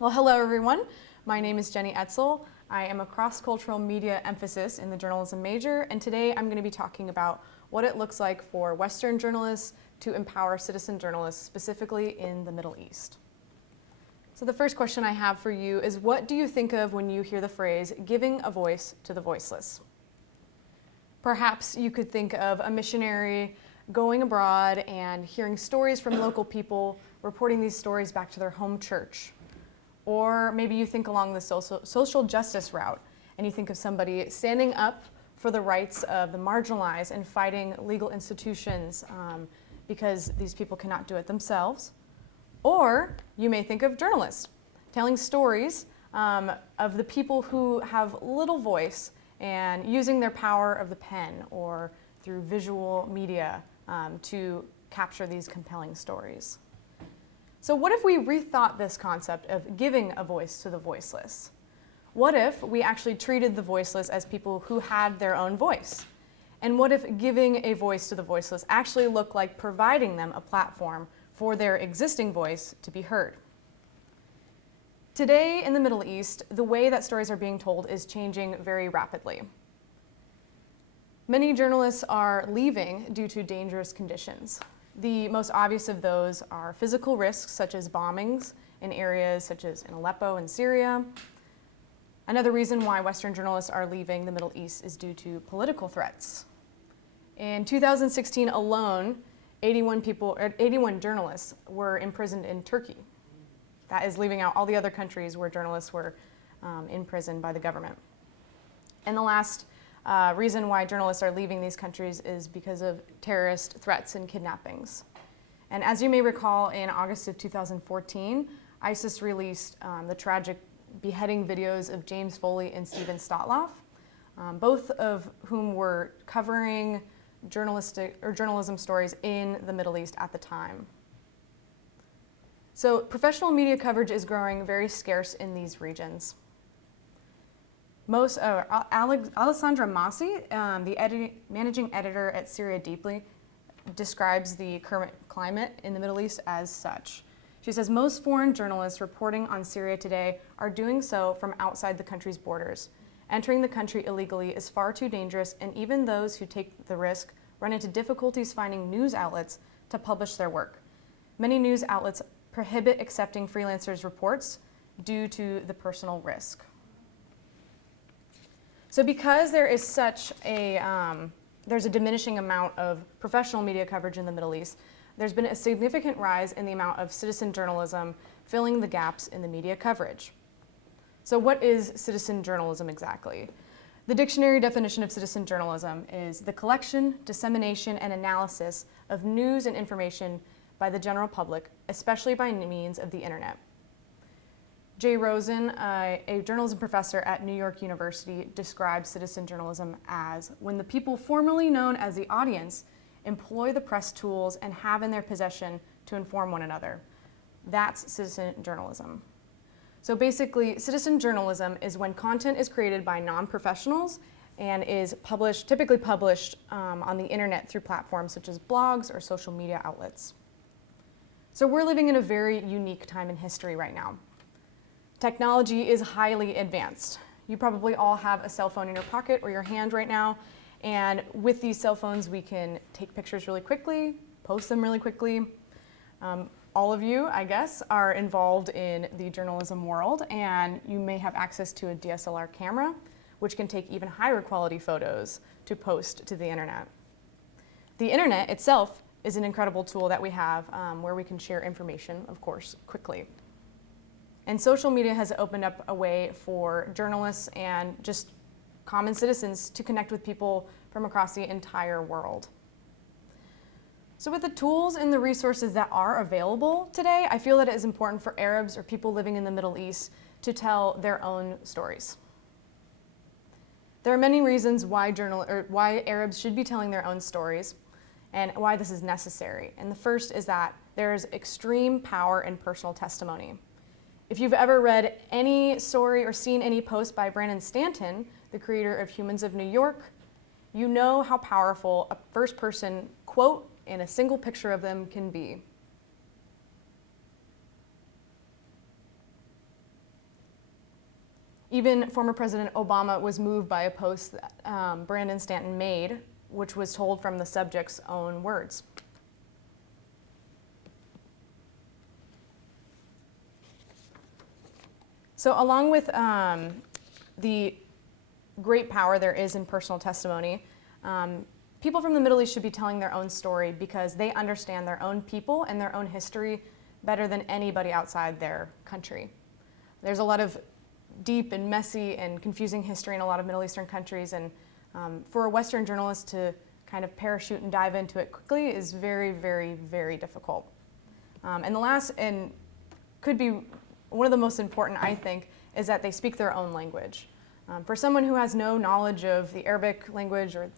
Well, hello everyone. My name is Jenny Oetzall. I am a cross-cultural media emphasis in the journalism major, and today I'm going to be talking about what it looks like for Western journalists to empower citizen journalists, specifically in the Middle East. So the first question I have for you is, what do you think of when you hear the phrase, giving a voice to the voiceless? Perhaps you could think of a missionary going abroad and hearing stories from local people, reporting these stories back to their home church. Or maybe you think along the social justice route, and you think of somebody standing up for the rights of the marginalized and fighting legal institutions because these people cannot do it themselves. Or you may think of journalists telling stories of the people who have little voice and using their power of the pen or through visual media to capture these compelling stories. So what if we rethought this concept of giving a voice to the voiceless? What if we actually treated the voiceless as people who had their own voice? And what if giving a voice to the voiceless actually looked like providing them a platform for their existing voice to be heard? Today in the Middle East, the way that stories are being told is changing very rapidly. Many journalists are leaving due to dangerous conditions. The most obvious of those are physical risks, such as bombings in areas such as in Aleppo and Syria. Another reason why Western journalists are leaving the Middle East is due to political threats. In 2016 alone, 81 journalists were imprisoned in Turkey. That is leaving out all the other countries where journalists were imprisoned by the government. And the last reason why journalists are leaving these countries is because of terrorist threats and kidnappings. And as you may recall, in August of 2014, ISIS released the tragic beheading videos of James Foley and Stephen Stotloff, both of whom were covering journalism stories in the Middle East at the time. So professional media coverage is growing very scarce in these regions. Alessandra Massi, the managing editor at Syria Deeply, describes the current climate in the Middle East as such. She says, most foreign journalists reporting on Syria today are doing so from outside the country's borders. Entering the country illegally is far too dangerous, and even those who take the risk run into difficulties finding news outlets to publish their work. Many news outlets prohibit accepting freelancers' reports due to the personal risk. So because there is such there's a diminishing amount of professional media coverage in the Middle East, there's been a significant rise in the amount of citizen journalism filling the gaps in the media coverage. So what is citizen journalism exactly? The dictionary definition of citizen journalism is the collection, dissemination, and analysis of news and information by the general public, especially by means of the internet. Jay Rosen, a journalism professor at New York University, describes citizen journalism as when the people formerly known as the audience employ the press tools and have in their possession to inform one another. That's citizen journalism. So basically, citizen journalism is when content is created by non-professionals and is typically published on the internet through platforms such as blogs or social media outlets. So we're living in a very unique time in history right now. Technology is highly advanced. You probably all have a cell phone in your pocket or your hand right now, and with these cell phones we can take pictures really quickly, post them really quickly. All of you, I guess, are involved in the journalism world, and you may have access to a DSLR camera, which can take even higher quality photos to post to the internet. The internet itself is an incredible tool that we have where we can share information, of course, quickly. And social media has opened up a way for journalists and just common citizens to connect with people from across the entire world. So with the tools and the resources that are available today, I feel that it is important for Arabs or people living in the Middle East to tell their own stories. There are many reasons why Arabs should be telling their own stories and why this is necessary. And the first is that there is extreme power in personal testimony. If you've ever read any story or seen any post by Brandon Stanton, the creator of Humans of New York, you know how powerful a first-person quote and a single picture of them can be. Even former President Obama was moved by a post that Brandon Stanton made, which was told from the subject's own words. So along with the great power there is in personal testimony, people from the Middle East should be telling their own story because they understand their own people and their own history better than anybody outside their country. There's a lot of deep and messy and confusing history in a lot of Middle Eastern countries, and for a Western journalist to kind of parachute and dive into it quickly is very, very, very difficult. And the last, and could be one of the most important, I think, is that they speak their own language. For someone who has no knowledge of the Arabic language or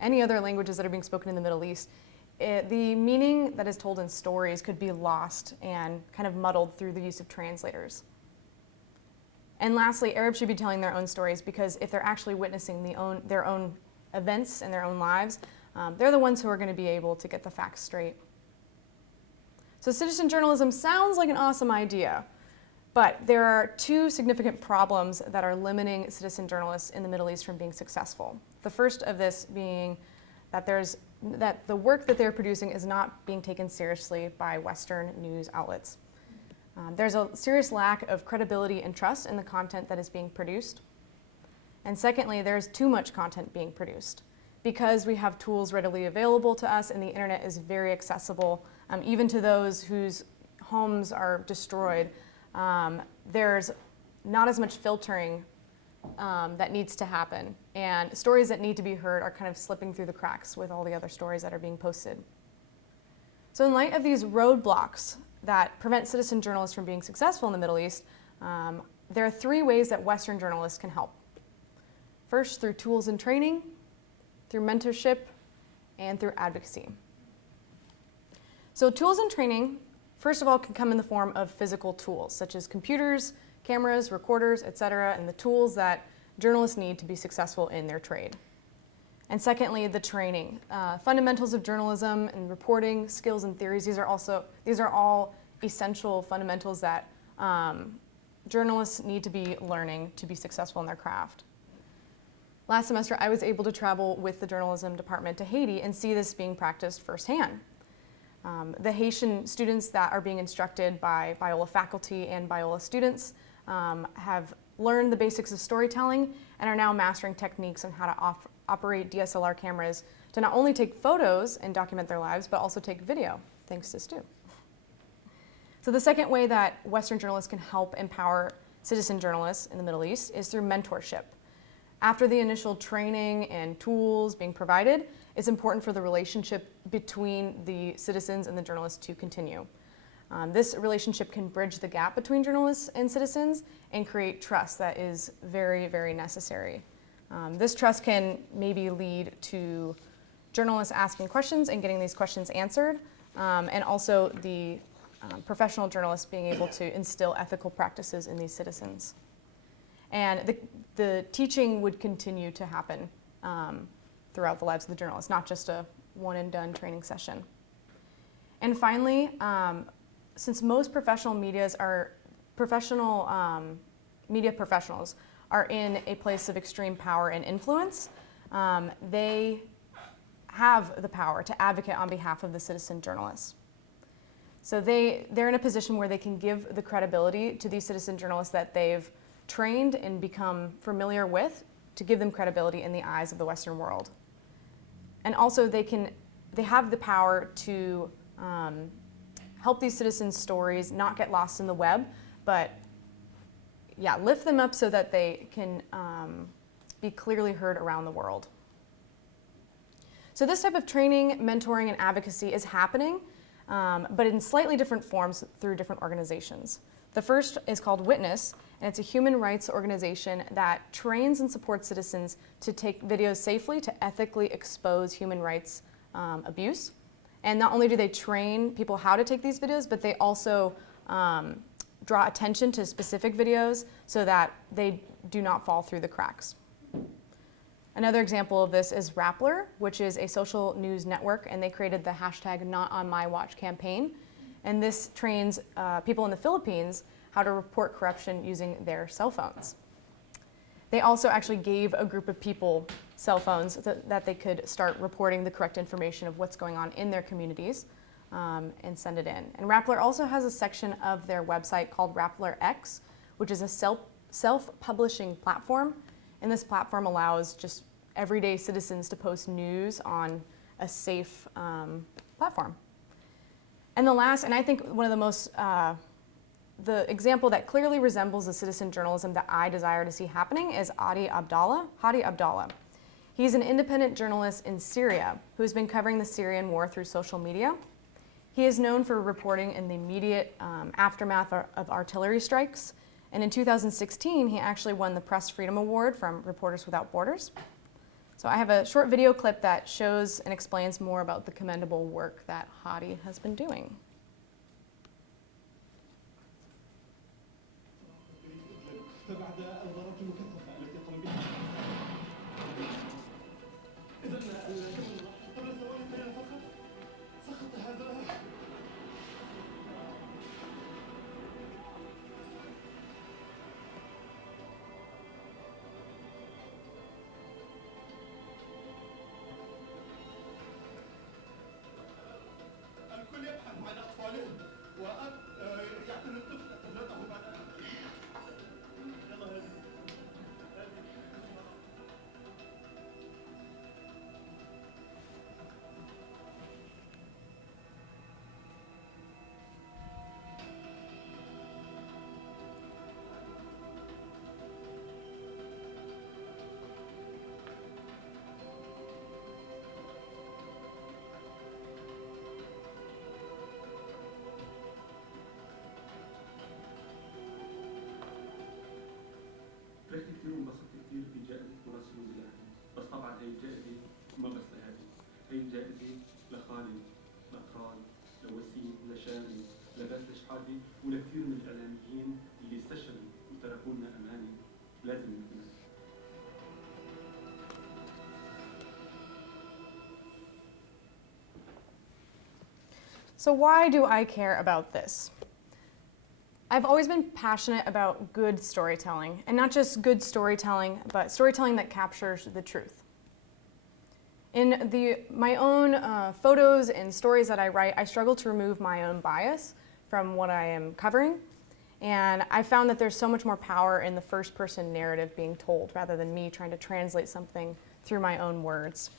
any other languages that are being spoken in the Middle East, the meaning that is told in stories could be lost and kind of muddled through the use of translators. And lastly, Arabs should be telling their own stories because if they're actually witnessing their own events in their own lives, they're the ones who are going to be able to get the facts straight. So citizen journalism sounds like an awesome idea, but there are two significant problems that are limiting citizen journalists in the Middle East from being successful. The first of this being that the work that they're producing is not being taken seriously by Western news outlets. There's a serious lack of credibility and trust in the content that is being produced. And secondly, there's too much content being produced. Because we have tools readily available to us and the internet is very accessible, even to those whose homes are destroyed, there's not as much filtering that needs to happen. And stories that need to be heard are kind of slipping through the cracks with all the other stories that are being posted. So in light of these roadblocks that prevent citizen journalists from being successful in the Middle East, there are three ways that Western journalists can help. First, through tools and training, through mentorship, and through advocacy. So tools and training, first of all, can come in the form of physical tools, such as computers, cameras, recorders, etc., and the tools that journalists need to be successful in their trade. And secondly, the training. Fundamentals of journalism and reporting, skills and theories, these are all essential fundamentals that journalists need to be learning to be successful in their craft. Last semester, I was able to travel with the journalism department to Haiti and see this being practiced firsthand. The Haitian students that are being instructed by Biola faculty and Biola students have learned the basics of storytelling and are now mastering techniques on how to operate DSLR cameras to not only take photos and document their lives, but also take video, thanks to Stu. So the second way that Western journalists can help empower citizen journalists in the Middle East is through mentorship. After the initial training and tools being provided, it's important for the relationship between the citizens and the journalists to continue. This relationship can bridge the gap between journalists and citizens and create trust that is very, very necessary. This trust can maybe lead to journalists asking questions and getting these questions answered, and also the professional journalists being able to instill ethical practices in these citizens. And the teaching would continue to happen throughout the lives of the journalists, not just a one-and-done training session. And finally, since most professional media professionals are in a place of extreme power and influence, they have the power to advocate on behalf of the citizen journalists. So they're in a position where they can give the credibility to these citizen journalists that they've trained and become familiar with, to give them credibility in the eyes of the Western world. And also they have the power to help these citizens' stories not get lost in the web, but lift them up so that they can be clearly heard around the world. So this type of training, mentoring, and advocacy is happening, but in slightly different forms through different organizations. The first is called Witness, and it's a human rights organization that trains and supports citizens to take videos safely to ethically expose human rights abuse. And not only do they train people how to take these videos, but they also draw attention to specific videos so that they do not fall through the cracks. Another example of this is Rappler, which is a social news network, and they created the hashtag NotOnMyWatch campaign. And this trains people in the Philippines how to report corruption using their cell phones. They also actually gave a group of people cell phones that they could start reporting the correct information of what's going on in their communities and send it in. And Rappler also has a section of their website called Rappler X, which is a self-publishing platform. And this platform allows just everyday citizens to post news on a safe platform. And the last, and I think one of the most, the example that clearly resembles the citizen journalism that I desire to see happening is Hadi Abdallah. He's an independent journalist in Syria who's been covering the Syrian war through social media. He is known for reporting in the immediate aftermath of artillery strikes. And in 2016, he actually won the Press Freedom Award from Reporters Without Borders. So I have a short video clip that shows and explains more about the commendable work that Hadi has been doing. الكل يبحث عن أطفالهم وأب يعتني طفلته بعد يلا فرحت كثير وانبسطت كثير بجائزة مراسل الوزارة، بس طبعا هي الجائزة ما بس لهذه، هي الجائزة لخالد، لأكراد، لوسيم، لشامي، لباسل شحاتة ولكثير من الإعلاميين اللي استشهدوا وتركوا لنا أمانة لازم نتمنى. So why do I care about this? I've always been passionate about good storytelling, and not just good storytelling, but storytelling that captures the truth. In my own photos and stories that I write, I struggle to remove my own bias from what I am covering, and I found that there's so much more power in the first-person narrative being told rather than me trying to translate something through my own words.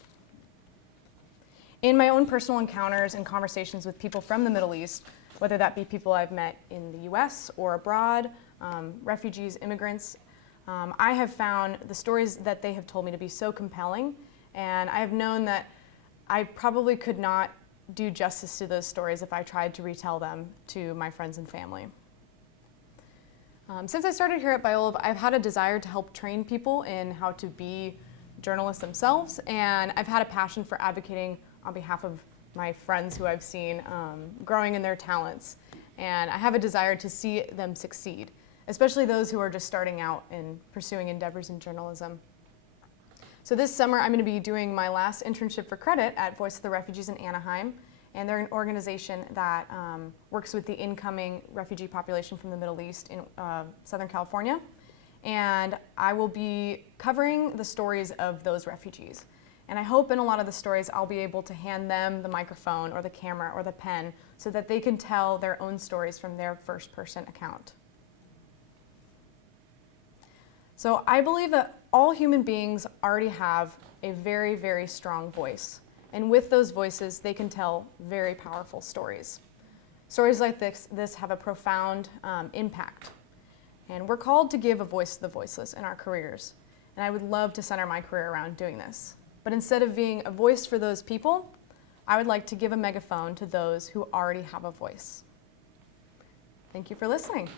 In my own personal encounters and conversations with people from the Middle East, whether that be people I've met in the US or abroad, refugees, immigrants, I have found the stories that they have told me to be so compelling, and I have known that I probably could not do justice to those stories if I tried to retell them to my friends and family. Since I started here at Biola, I've had a desire to help train people in how to be journalists themselves, and I've had a passion for advocating on behalf of my friends who I've seen growing in their talents. And I have a desire to see them succeed, especially those who are just starting out in pursuing endeavors in journalism. So this summer, I'm going to be doing my last internship for credit at Voice of the Refugees in Anaheim. And they're an organization that works with the incoming refugee population from the Middle East in Southern California. And I will be covering the stories of those refugees. And I hope in a lot of the stories I'll be able to hand them the microphone or the camera or the pen so that they can tell their own stories from their first-person account. So I believe that all human beings already have a very, very strong voice. And with those voices, they can tell very powerful stories. Stories like this have a profound impact. And we're called to give a voice to the voiceless in our careers. And I would love to center my career around doing this. But instead of being a voice for those people, I would like to give a megaphone to those who already have a voice. Thank you for listening.